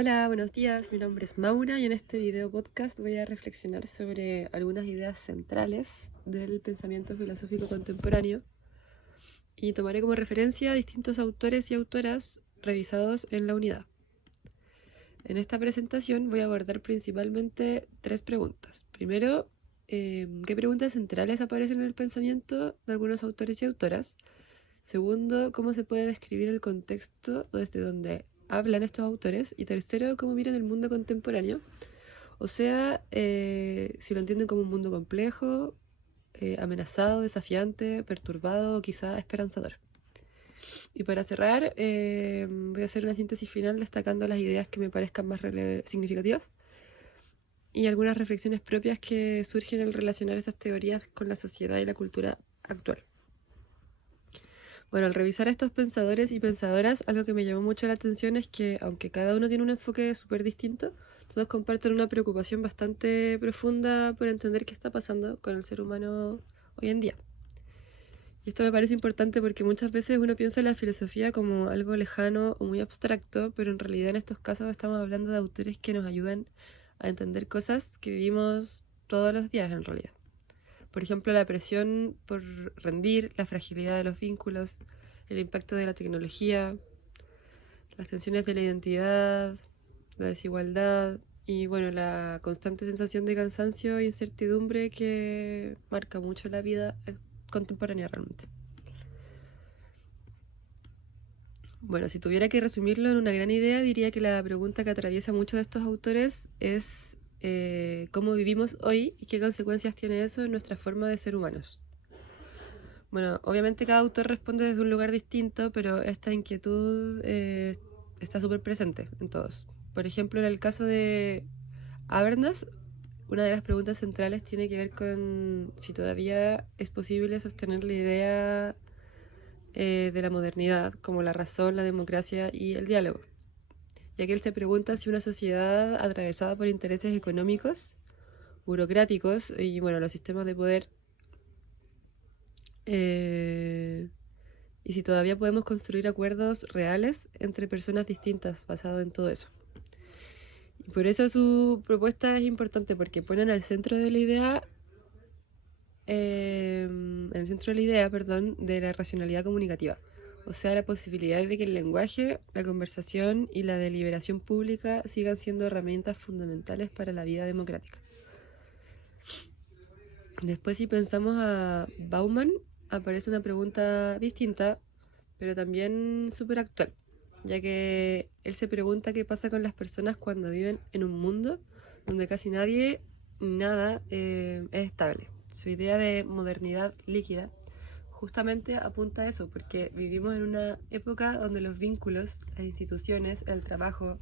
Hola, buenos días. Mi nombre es Maura y en este video podcast voy a reflexionar sobre algunas ideas centrales del pensamiento filosófico contemporáneo y tomaré como referencia a distintos autores y autoras revisados en la unidad. En esta presentación voy a abordar principalmente tres preguntas. Primero, ¿qué preguntas centrales aparecen en el pensamiento de algunos autores y autoras? Segundo, ¿cómo se puede describir el contexto desde donde hablan estos autores? Y tercero, ¿cómo miran el mundo contemporáneo? O sea, si lo entienden como un mundo complejo, amenazado, desafiante, perturbado o quizá esperanzador. Y para cerrar, voy a hacer una síntesis final destacando las ideas que me parezcan más significativas y algunas reflexiones propias que surgen al relacionar estas teorías con la sociedad y la cultura actual. Bueno, al revisar a estos pensadores y pensadoras, algo que me llamó mucho la atención es que, aunque cada uno tiene un enfoque súper distinto, todos comparten una preocupación bastante profunda por entender qué está pasando con el ser humano hoy en día. Y esto me parece importante porque muchas veces uno piensa en la filosofía como algo lejano o muy abstracto, pero en realidad en estos casos estamos hablando de autores que nos ayudan a entender cosas que vivimos todos los días en realidad. Por ejemplo, la presión por rendir, la fragilidad de los vínculos, el impacto de la tecnología, las tensiones de la identidad, la desigualdad y bueno, la constante sensación de cansancio e incertidumbre que marca mucho la vida contemporánea realmente. Bueno, si tuviera que resumirlo en una gran idea, diría que la pregunta que atraviesa muchos de estos autores es cómo vivimos hoy y qué consecuencias tiene eso en nuestra forma de ser humanos. Bueno, obviamente cada autor responde desde un lugar distinto, pero esta inquietud está súper presente en todos. Por ejemplo, en el caso de Habermas, una de las preguntas centrales tiene que ver con si todavía es posible sostener la idea de la modernidad como la razón, la democracia y el diálogo, ya que él se pregunta si una sociedad atravesada por intereses económicos, burocráticos y bueno, los sistemas de poder y si todavía podemos construir acuerdos reales entre personas distintas basado en todo eso. Y por eso su propuesta es importante, porque ponen al centro de la idea, en el centro de la idea, perdón, de la racionalidad comunicativa. O sea, la posibilidad de que el lenguaje, la conversación y la deliberación pública sigan siendo herramientas fundamentales para la vida democrática. Después, si pensamos a Bauman, aparece una pregunta distinta, pero también súper actual, ya que él se pregunta qué pasa con las personas cuando viven en un mundo donde casi nadie, nada es estable. Su idea de modernidad líquida justamente apunta a eso, porque vivimos en una época donde los vínculos, las instituciones, el trabajo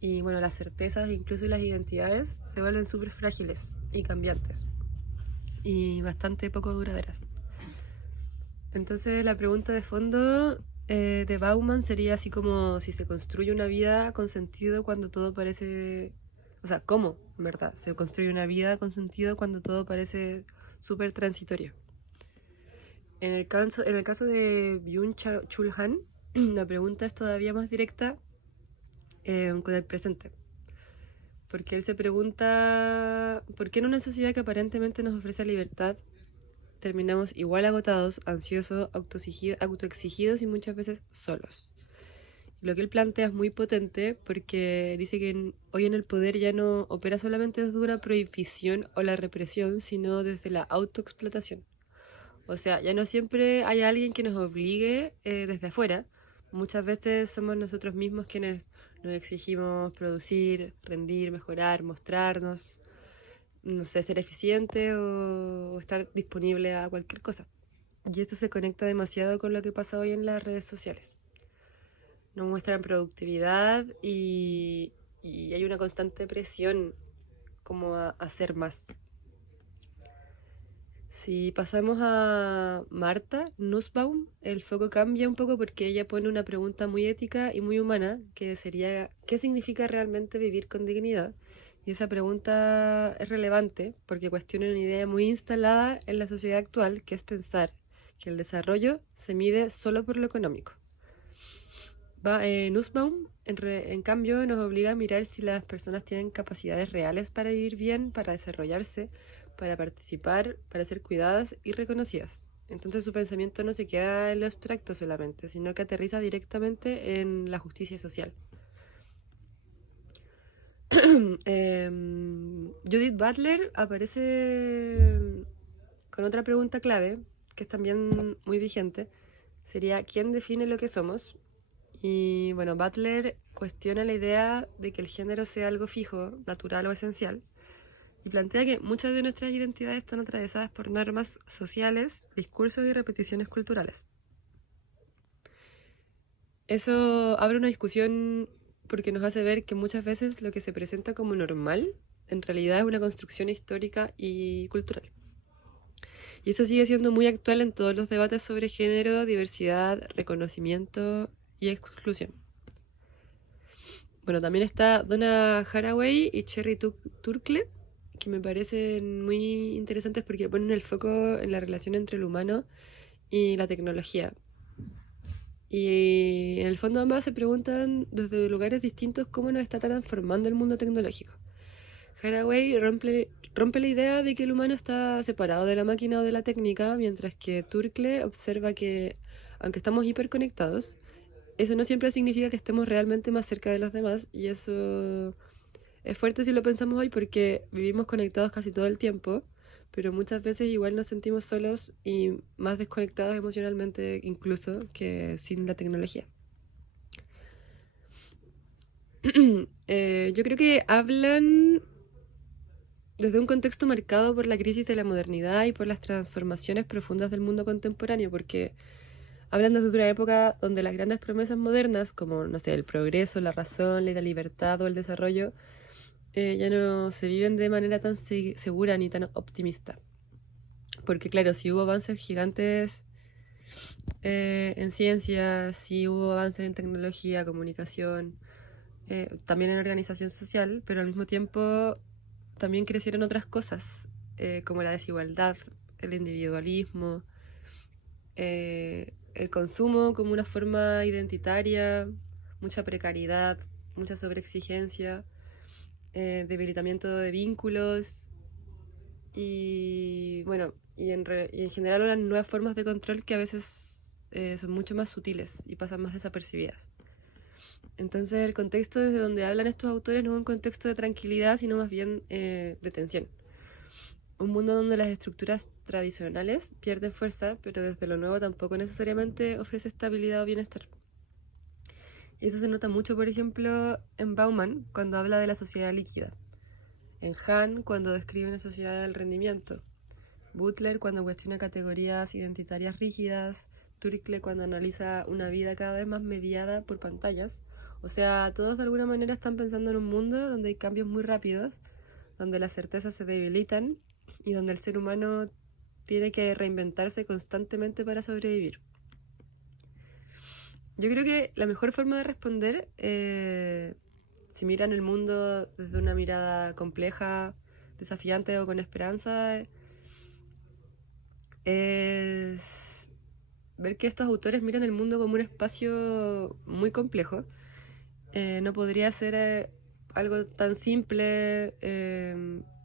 y bueno, las certezas, incluso las identidades, se vuelven súper frágiles y cambiantes y bastante poco duraderas. Entonces la pregunta de fondo de Bauman sería así como si se construye una vida con sentido cuando todo parece... O sea, ¿cómo, en verdad? Se construye una vida con sentido cuando todo parece súper transitorio. En el caso de Byung-Chul Han, la pregunta es todavía más directa con el presente. Porque él se pregunta, ¿por qué en una sociedad que aparentemente nos ofrece libertad terminamos igual agotados, ansiosos, autoexigidos y muchas veces solos? Lo que él plantea es muy potente porque dice que hoy en el poder ya no opera solamente desde una prohibición o la represión, sino desde la autoexplotación. O sea, ya no siempre hay alguien que nos obligue desde afuera. Muchas veces somos nosotros mismos quienes nos exigimos producir, rendir, mejorar, mostrarnos, no sé, ser eficiente o estar disponible a cualquier cosa. Y esto se conecta demasiado con lo que pasa hoy en las redes sociales. Nos muestran productividad y hay una constante presión como a hacer más. Si pasamos a Marta Nussbaum, el foco cambia un poco porque ella pone una pregunta muy ética y muy humana, que sería ¿qué significa realmente vivir con dignidad? Y esa pregunta es relevante porque cuestiona una idea muy instalada en la sociedad actual, que es pensar que el desarrollo se mide solo por lo económico. Nussbaum, en cambio, nos obliga a mirar si las personas tienen capacidades reales para vivir bien, para desarrollarse, para participar, para ser cuidadas y reconocidas. Entonces su pensamiento no se queda en lo abstracto solamente, sino que aterriza directamente en la justicia social. Judith Butler aparece con otra pregunta clave, que es también muy vigente, sería ¿quién define lo que somos? Y bueno, Butler cuestiona la idea de que el género sea algo fijo, natural o esencial, y plantea que muchas de nuestras identidades están atravesadas por normas sociales, discursos y repeticiones culturales. Eso abre una discusión porque nos hace ver que muchas veces lo que se presenta como normal en realidad es una construcción histórica y cultural. Y eso sigue siendo muy actual en todos los debates sobre género, diversidad, reconocimiento y exclusión. Bueno, también está Donna Haraway y Cherry Turkle, que me parecen muy interesantes porque ponen el foco en la relación entre el humano y la tecnología. Y en el fondo ambas se preguntan desde lugares distintos cómo nos está transformando el mundo tecnológico. Haraway rompe la idea de que el humano está separado de la máquina o de la técnica, mientras que Turkle observa que, aunque estamos hiperconectados, eso no siempre significa que estemos realmente más cerca de los demás, y eso es fuerte si lo pensamos hoy porque vivimos conectados casi todo el tiempo, pero muchas veces igual nos sentimos solos y más desconectados emocionalmente incluso que sin la tecnología. Yo creo que hablan desde un contexto marcado por la crisis de la modernidad y por las transformaciones profundas del mundo contemporáneo, porque hablan desde una época donde las grandes promesas modernas, como, no sé, el progreso, la razón, la libertad o el desarrollo, ya no se viven de manera tan segura ni tan optimista. Porque claro, si hubo avances gigantes en ciencia, si hubo avances en tecnología, comunicación, también en organización social, pero al mismo tiempo también crecieron otras cosas, como la desigualdad, el individualismo, el consumo como una forma identitaria, mucha precariedad, mucha sobreexigencia, debilitamiento de vínculos y bueno, y en general unas nuevas formas de control que a veces son mucho más sutiles y pasan más desapercibidas. Entonces el contexto desde donde hablan estos autores no es un contexto de tranquilidad, sino más bien de tensión. Un mundo donde las estructuras tradicionales pierden fuerza, pero desde lo nuevo tampoco necesariamente ofrece estabilidad o bienestar. Y eso se nota mucho, por ejemplo, en Bauman, cuando habla de la sociedad líquida. En Hahn, cuando describe una sociedad del rendimiento. Butler, cuando cuestiona categorías identitarias rígidas. Turkle, cuando analiza una vida cada vez más mediada por pantallas. O sea, todos de alguna manera están pensando en un mundo donde hay cambios muy rápidos, donde las certezas se debilitan y donde el ser humano tiene que reinventarse constantemente para sobrevivir. Yo creo que la mejor forma de responder, si miran el mundo desde una mirada compleja, desafiante o con esperanza, es ver que estos autores miran el mundo como un espacio muy complejo. No podría ser algo tan simple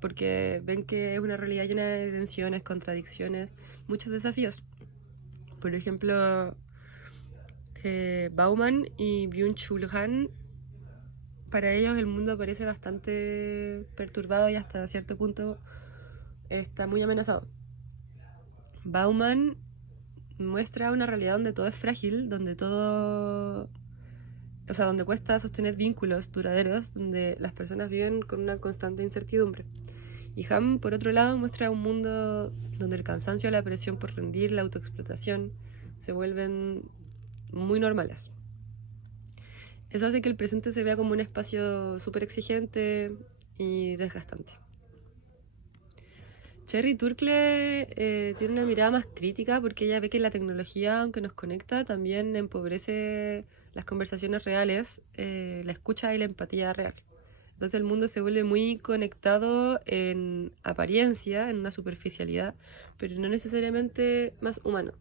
porque ven que es una realidad llena de tensiones, contradicciones, muchos desafíos. Por ejemplo, Bauman y Byung-Chul Han, para ellos el mundo parece bastante perturbado y hasta cierto punto está muy amenazado. Bauman muestra una realidad donde todo es frágil, donde todo... O sea, donde cuesta sostener vínculos duraderos, donde las personas viven con una constante incertidumbre. Y Ham, por otro lado, muestra un mundo donde el cansancio, la presión por rendir, la autoexplotación se vuelven muy normales. Eso hace que el presente se vea como un espacio súper exigente y desgastante. Cherry Turkle tiene una mirada más crítica porque ella ve que la tecnología, aunque nos conecta, también empobrece las conversaciones reales, la escucha y la empatía real. Entonces el mundo se vuelve muy conectado en apariencia, en una superficialidad, pero no necesariamente más humano.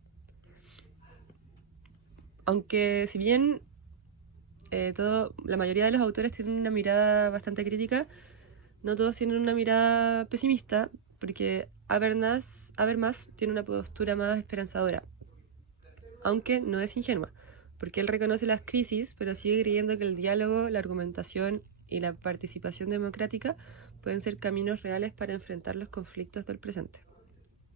Aunque si bien La mayoría de los autores tienen una mirada bastante crítica, no todos tienen una mirada pesimista, porque Habermas tiene una postura más esperanzadora, aunque no es ingenua, porque él reconoce las crisis, pero sigue creyendo que el diálogo, la argumentación y la participación democrática pueden ser caminos reales para enfrentar los conflictos del presente.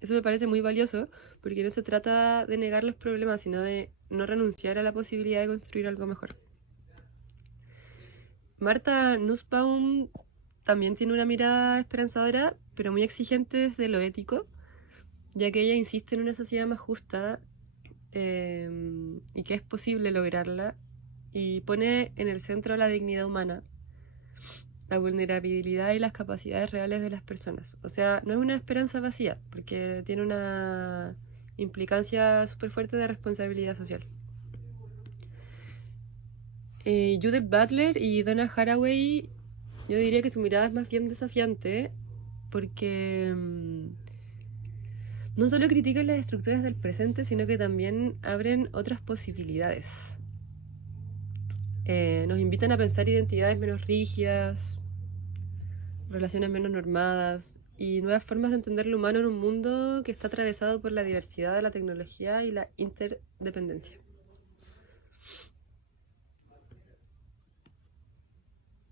Eso me parece muy valioso, porque no se trata de negar los problemas, sino de no renunciar a la posibilidad de construir algo mejor. Martha Nussbaum también tiene una mirada esperanzadora, pero muy exigente desde lo ético, ya que ella insiste en una sociedad más justa y que es posible lograrla, y pone en el centro la dignidad humana, la vulnerabilidad y las capacidades reales de las personas. O sea, no es una esperanza vacía, porque tiene una implicancia súper fuerte de responsabilidad social. Judith Butler y Donna Haraway, yo diría que su mirada es más bien desafiante, porque no solo critican las estructuras del presente, sino que también abren otras posibilidades. Nos invitan a pensar identidades menos rígidas, relaciones menos normadas y nuevas formas de entender lo humano en un mundo que está atravesado por la diversidad de la tecnología y la interdependencia.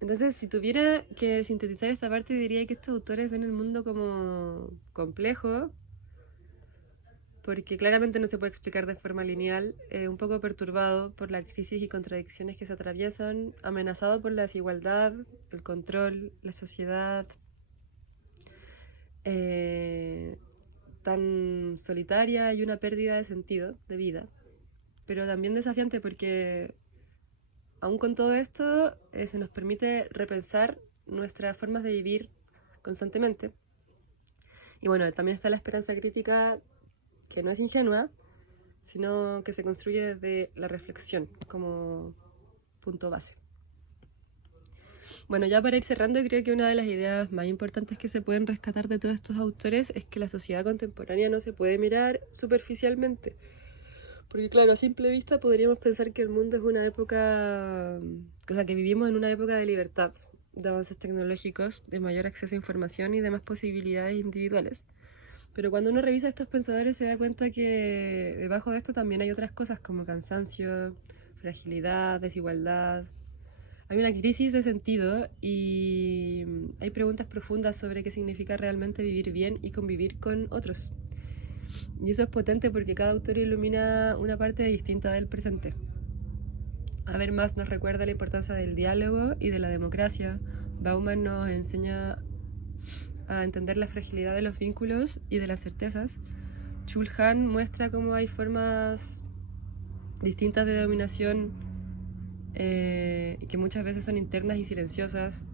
Entonces, si tuviera que sintetizar esta parte, diría que estos autores ven el mundo como complejo, porque claramente no se puede explicar de forma lineal, un poco perturbado por la crisis y contradicciones que se atraviesan, amenazado por la desigualdad, el control, la sociedad tan solitaria y una pérdida de sentido de vida, pero también desafiante porque aún con todo esto se nos permite repensar nuestras formas de vivir constantemente. Y bueno, también está la esperanza crítica, que no es ingenua, sino que se construye desde la reflexión como punto base. Bueno, ya para ir cerrando, creo que una de las ideas más importantes que se pueden rescatar de todos estos autores es que la sociedad contemporánea no se puede mirar superficialmente. Porque claro, a simple vista podríamos pensar que el mundo es una época, o sea, que vivimos en una época de libertad, de avances tecnológicos, de mayor acceso a información y de más posibilidades individuales. Pero cuando uno revisa a estos pensadores se da cuenta que debajo de esto también hay otras cosas como cansancio, fragilidad, desigualdad. Hay una crisis de sentido y hay preguntas profundas sobre qué significa realmente vivir bien y convivir con otros. Y eso es potente porque cada autor ilumina una parte distinta del presente. Habermas nos recuerda la importancia del diálogo y de la democracia. Bauman nos enseña a entender la fragilidad de los vínculos y de las certezas. Chul-Han muestra cómo hay formas distintas de dominación que muchas veces son internas y silenciosas.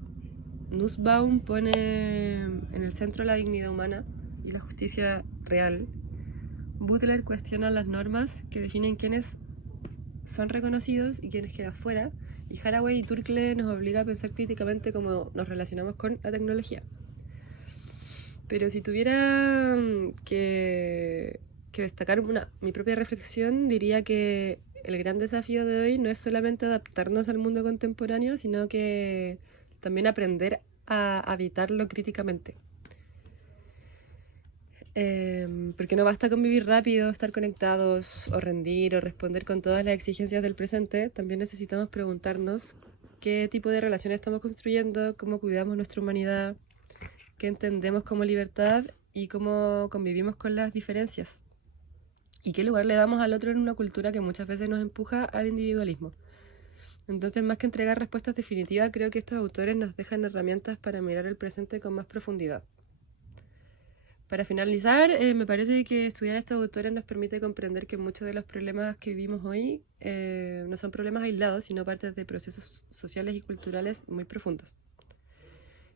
Nussbaum pone en el centro la dignidad humana y la justicia real. Butler cuestiona las normas que definen quiénes son reconocidos y quiénes quedan fuera. Y Haraway y Turkle nos obliga a pensar críticamente cómo nos relacionamos con la tecnología. Pero si tuviera que destacar mi propia reflexión, diría que el gran desafío de hoy no es solamente adaptarnos al mundo contemporáneo, sino que también aprender a habitarlo críticamente. Porque no basta con vivir rápido, estar conectados o rendir o responder con todas las exigencias del presente. También necesitamos preguntarnos qué tipo de relaciones estamos construyendo, cómo cuidamos nuestra humanidad, qué entendemos como libertad y cómo convivimos con las diferencias. Y qué lugar le damos al otro en una cultura que muchas veces nos empuja al individualismo. Entonces, más que entregar respuestas definitivas, creo que estos autores nos dejan herramientas para mirar el presente con más profundidad. Para finalizar, me parece que estudiar a estos autores nos permite comprender que muchos de los problemas que vivimos hoy no son problemas aislados, sino partes de procesos sociales y culturales muy profundos.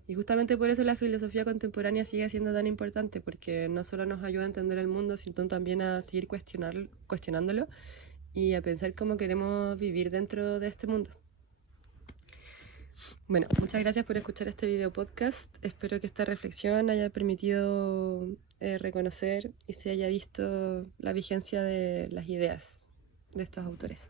Y justamente por eso la filosofía contemporánea sigue siendo tan importante, porque no solo nos ayuda a entender el mundo, sino también a seguir cuestionándolo y a pensar cómo queremos vivir dentro de este mundo. Bueno, muchas gracias por escuchar este video podcast. Espero que esta reflexión haya permitido reconocer y se haya visto la vigencia de las ideas de estos autores.